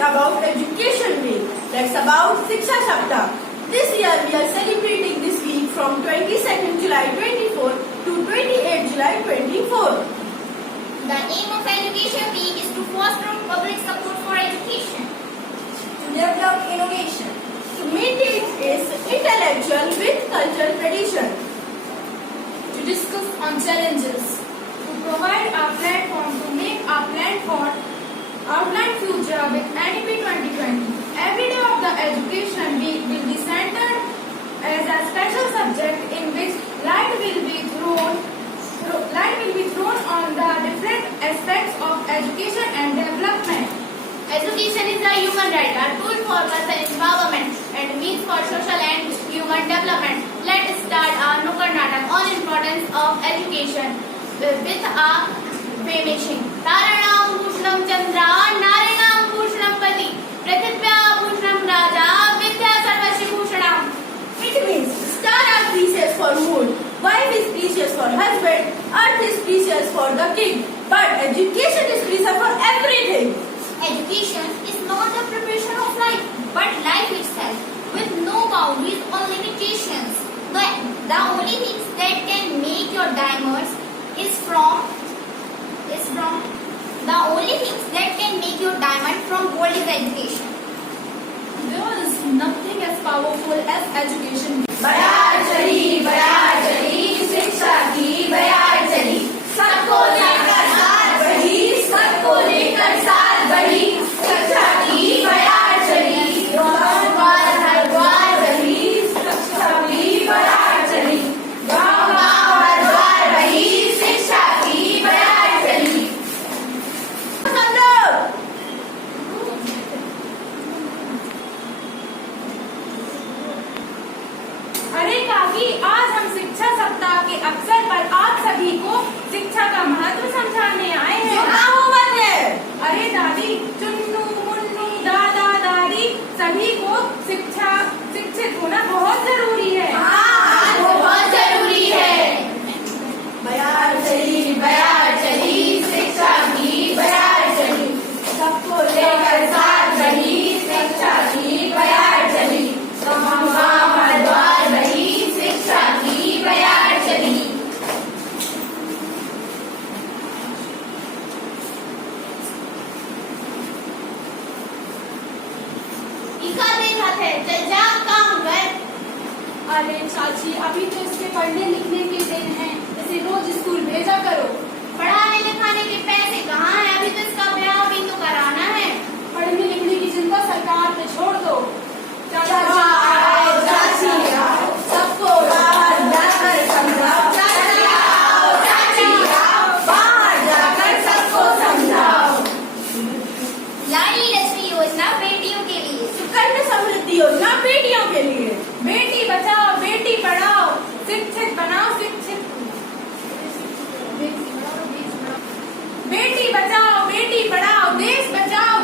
about Education Week. That's about Shiksha Saptah. This year we are celebrating this week from 22nd July 24 to 28th July 24. The aim of Education Week is to foster public support for education, To develop innovation. To maintain its intellectual with cultural tradition. To discuss on challenges, to provide a platform to make a plan for our planned future with NEP 2020. Every day of the Education Week will be centered as a special subject in which light will be thrown on the different aspects of education and development. Education is a human right, a tool for personal empowerment and means for social and human development. Let us start our Nukkad Natak on importance of education with a famishing. Taranam Bhushanam Chandra, Narinam Bhushanam Pati, Prathibhya Bhushanam Raja, Vidya Sarvashi Bhushanam. It means stars are precious for moon, wife is precious for husband, earth is precious for the king. But education is precious for everything. Education is not the preparation of life, but life itself, with no boundaries or limitations. The only things that can make your diamonds is from the only things that can make your diamond from gold is education. There is nothing as powerful as education. बयार चली शिक्षा की बयार चली, सबको लेकर साथ बढ़ी, सबको लेकर साथ बढ़ी, शिक्षा की बयार चली, द्वार हर द्वार रही, शिक्षा की बयार चली, गाँव गाँव हर द्वार रही, शिक्षा की बयार चली। सब लोग अरे काकी, आज हम शिक्षा सप्ताह के अवसर पर आप सभी को शिक्षा का महत्व समझाने आए हैं। अरे दादी, चुन्नू मुन्नू दादा दादी सभी को शिक्षित होना बहुत जरूरी है। वो बहुत जरूरी है। बयार चली शिक्षा की बयार चली, सबको लेकर साथ बढ़ी, शिक्षा की बयार चली, गाँव गाँव हर द्वार रही, शिक्षा की बयार चली। इका देखा है, चल जा काम कर। अरे चाची, अभी तो इसके पढ़ने लिखने के दिन हैं, इसे रोज स्कूल भेजा करो। पढ़ाने लिखाने के पैसे कहाँ हैं? अभी तो इसका ब्याह भी तो कराना है। पढ़ने लिखने की चिंता सरकार पे छोड़ दो। चाची आओ, सबको बाहर जाकर समझाओ, चाची आओ, बाहर जाकर सबको समझाओ। लाडली लक्ष्मी योजना बेटियों के लिए, सुकन्या समृद्धि योजना बेटियों के लिए, बेटी बचाओ बेटी पढ़ाओ, शिक्षित बनाओ शिक्षित। बेटी बचाओ बेटी पढ़ाओ, देश बचाओ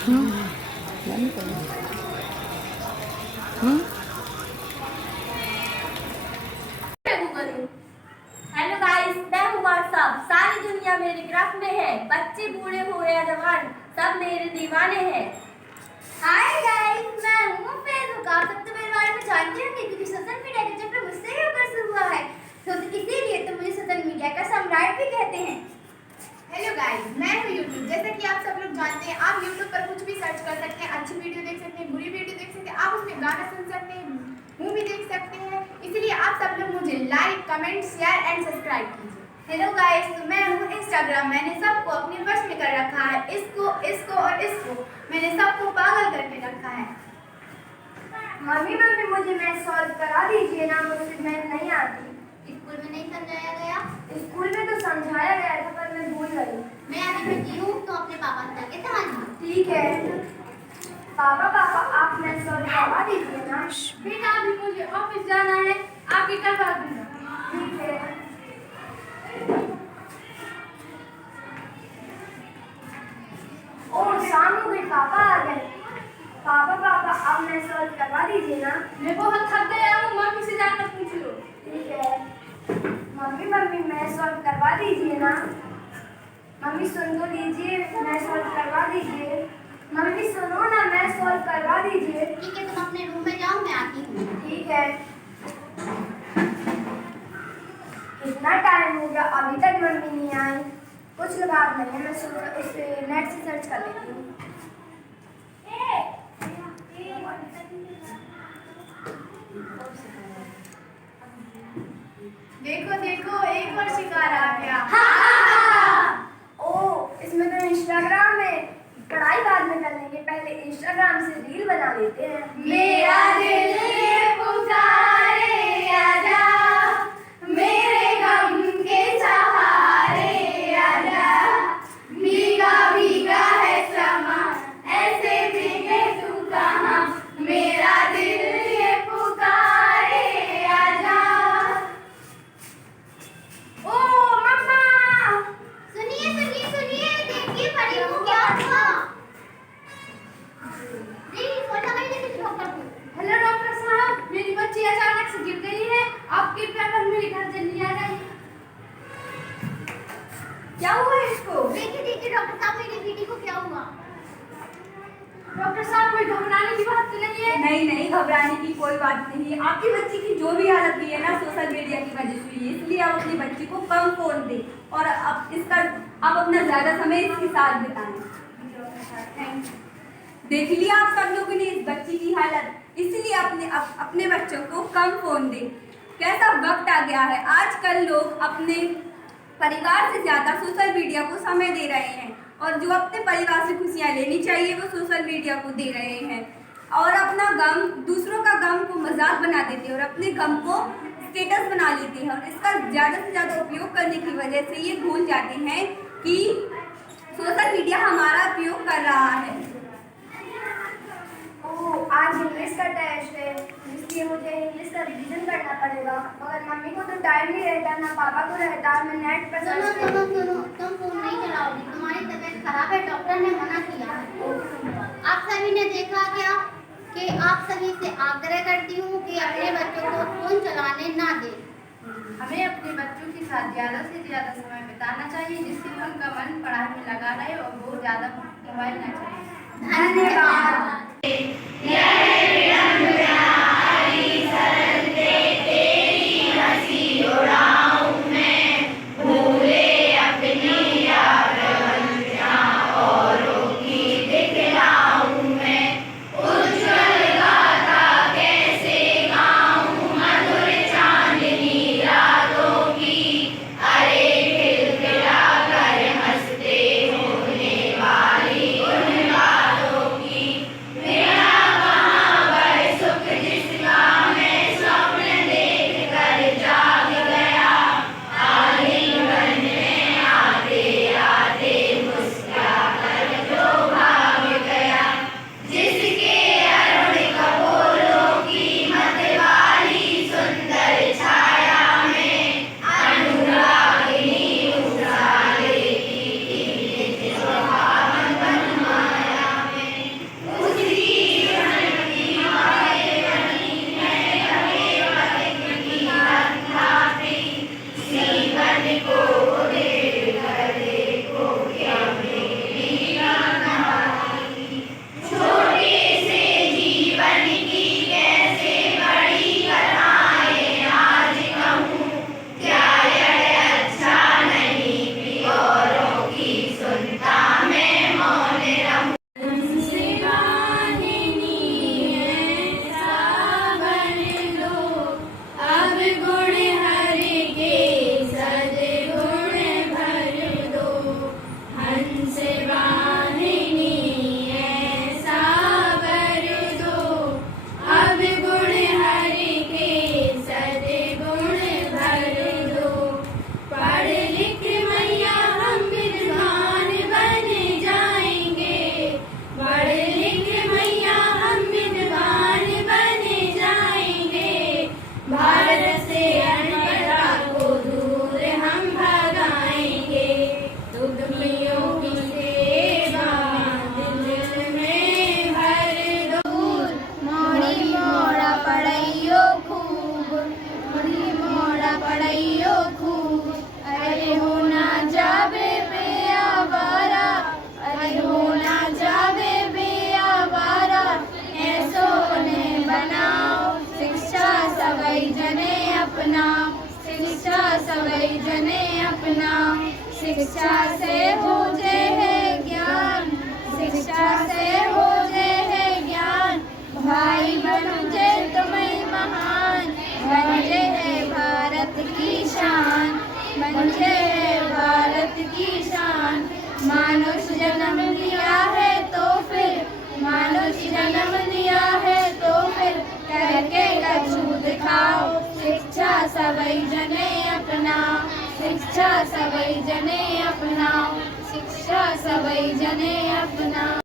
हेलो गाइस, मैं हूँ व्हाट्सअप। सारी दुनिया मेरे ग्राफ में है। बच्चे बूढ़े हो या जवान, सब मेरे दीवाने हैं। हाय गाइस, मैं हूँ फेसबुक। आप सब तो मेरे बारे में जानते होंगे क्योंकि सोशल मीडिया का चक्कर मुझसे ही ऊपर से हुआ है, तो इसीलिए तो मुझे सोशल मीडिया का सम्राट भी कहते हैं। हेलो गाइस, मैं हूँ यूट्यूब। जैसा कि आप सब लोग जानते हैं, आप यूट्यूब पर कुछ भी सर्च कर सकते हैं, अच्छी वीडियो देख सकते हैं, बुरी वीडियो देख सकते हैं, आप उसमें गाना सुन सकते हैं, मूवी देख सकते हैं। इसलिए आप सब लोग मुझे like, comment, share and subscribe कीजिए। हेलो गाइस, तो मैं हूँ इंस्टाग्राम। मैंने सबको अपने वश में कर रखा है। इसको और इसको मैंने सबको पागल करके रखा है। मम्मी मुझे मैथ सॉल्व करा दीजिए ना, मुझसे मैथ नहीं आती। स्कूल में नहीं समझाया गया? स्कूल में तो समझाया गया था पर मैं भूल गई। मैं अभी बेटी हूँ, तो अपने पापा से जाके समझ। ठीक है पापा, आप मैथ सॉल्व करवा दीजिए ना। बेटा अभी मुझे ऑफिस जाना है, आपकी करवा दूंगा। ठीक है। ओ शाम हो गई, पापा आ गए। पापा अब मैथ सॉल्व करवा दीजिए ना। मैं बहुत थक गया हूँ, मम्मी से जाकर पूछ लो। ठीक है। मम्मी मैथ सॉल्व करवा दीजिए ना। मम्मी सुन तो लीजिए, मैथ सॉल्व करवा दीजिए। मम्मी सुनो ना, मैथ सॉल्व करवा दीजिए। ठीक है, तुम अपने रूम में जाओ, मैं आती हूँ। ठीक है। कितना टाइम हो गया, अभी तक मम्मी नहीं आई। कुछ बात नहीं है, मैं इस नेट से सर्च कर लेती हूँ। देखो देखो, एक और शिकार आ गया। ओ इसमें तो इंस्टाग्राम में पढ़ाई बाद में कर लेंगे, पहले इंस्टाग्राम से रील बना लेते हैं। मेरा दिल ये पुकारे आजा, मेरे गम के सहारे आजा, भीगा भीगा है समा, ऐसे भीगे तू कहाँ, मेरा दिल ये पुकारे आजा। ओ मम्मा, सुनिए सुनिए सुनिए, देखिए परी को क्या हुआ। नहीं छोटा भाई, लेकिन डॉक्टर को। हेलो डॉक्टर साहब, मेरी बच्ची अचानक से गिर गई है, आप कृपया कर मेरे घर जल्दी आ जाइए। क्या हुआ इसको? देखिए देखिए डॉक्टर साहब, मेरी बेटी को क्या हुआ। डॉक्टर साहब, कोई घबराने की बात तो नहीं है? नहीं घबराने की कोई बात नहीं है। आपकी बच्ची की जो भी हालत हुई है ना, सोशल मीडिया की वजह से हुई है, इसलिए आप अपनी बच्ची को कम फोन दें और आप अपना ज्यादा समय इसके साथ बिताएं। देख लिया आप सब लोगों ने इस बच्ची की हालत, इसलिए अपने बच्चों को कम फोन दें। कैसा वक्त आ गया है, आजकल लोग अपने परिवार से ज्यादा सोशल मीडिया को समय दे रहे हैं और जो अपने परिवार से खुशियां लेनी चाहिए वो सोशल मीडिया को दे रहे हैं और अपना गम, दूसरों का गम को मजाक बना देते हैं और अपने गम को स्टेटस बना लेते हैं और इसका ज़्यादा से ज़्यादा उपयोग करने की वजह से ये भूल जाते हैं कि सोशल मीडिया हमारा उपयोग कर रहा है। ओह आज इंग्लिश का टेस्ट है, इसलिए मुझे इंग्लिश का रिवीजन करना पड़ेगा, मगर मम्मी को तो टाइम नहीं रहता, ना पापा को रहता। मैं नेट पर सुनो सुनो सुनो, तुम फोन नहीं चलाओगी, तुम्हारी तबीयत खराब है, डॉक्टर ने मना किया है। आप सभी ने देखा क्या कि आप सभी से आग्रह करती हूँ कि अपने बच्चों को फोन चलाने ना दें। हमें अपने बच्चों के साथ ज़्यादा से ज़्यादा समय बिताना चाहिए, जिससे उनका मन पढ़ाई में लगा रहे और वो ज़्यादा मोबाइल ना चलाएं। धन्यवाद। शिक्षा से होते है ज्ञान, शिक्षा से होते है ज्ञान। भाई बनते तुम्हें महान, बनते है भारत की शान, बनते है भारत की शान। मानुष जन्म लिया है तो फिर, मानुष जन्म लिया है तो फिर करके कछु दिखाओ। शिक्षा सभी जने अपनाओ, शिक्षा सभी जने अपनाओ, शिक्षा सभी जने अपनाओ।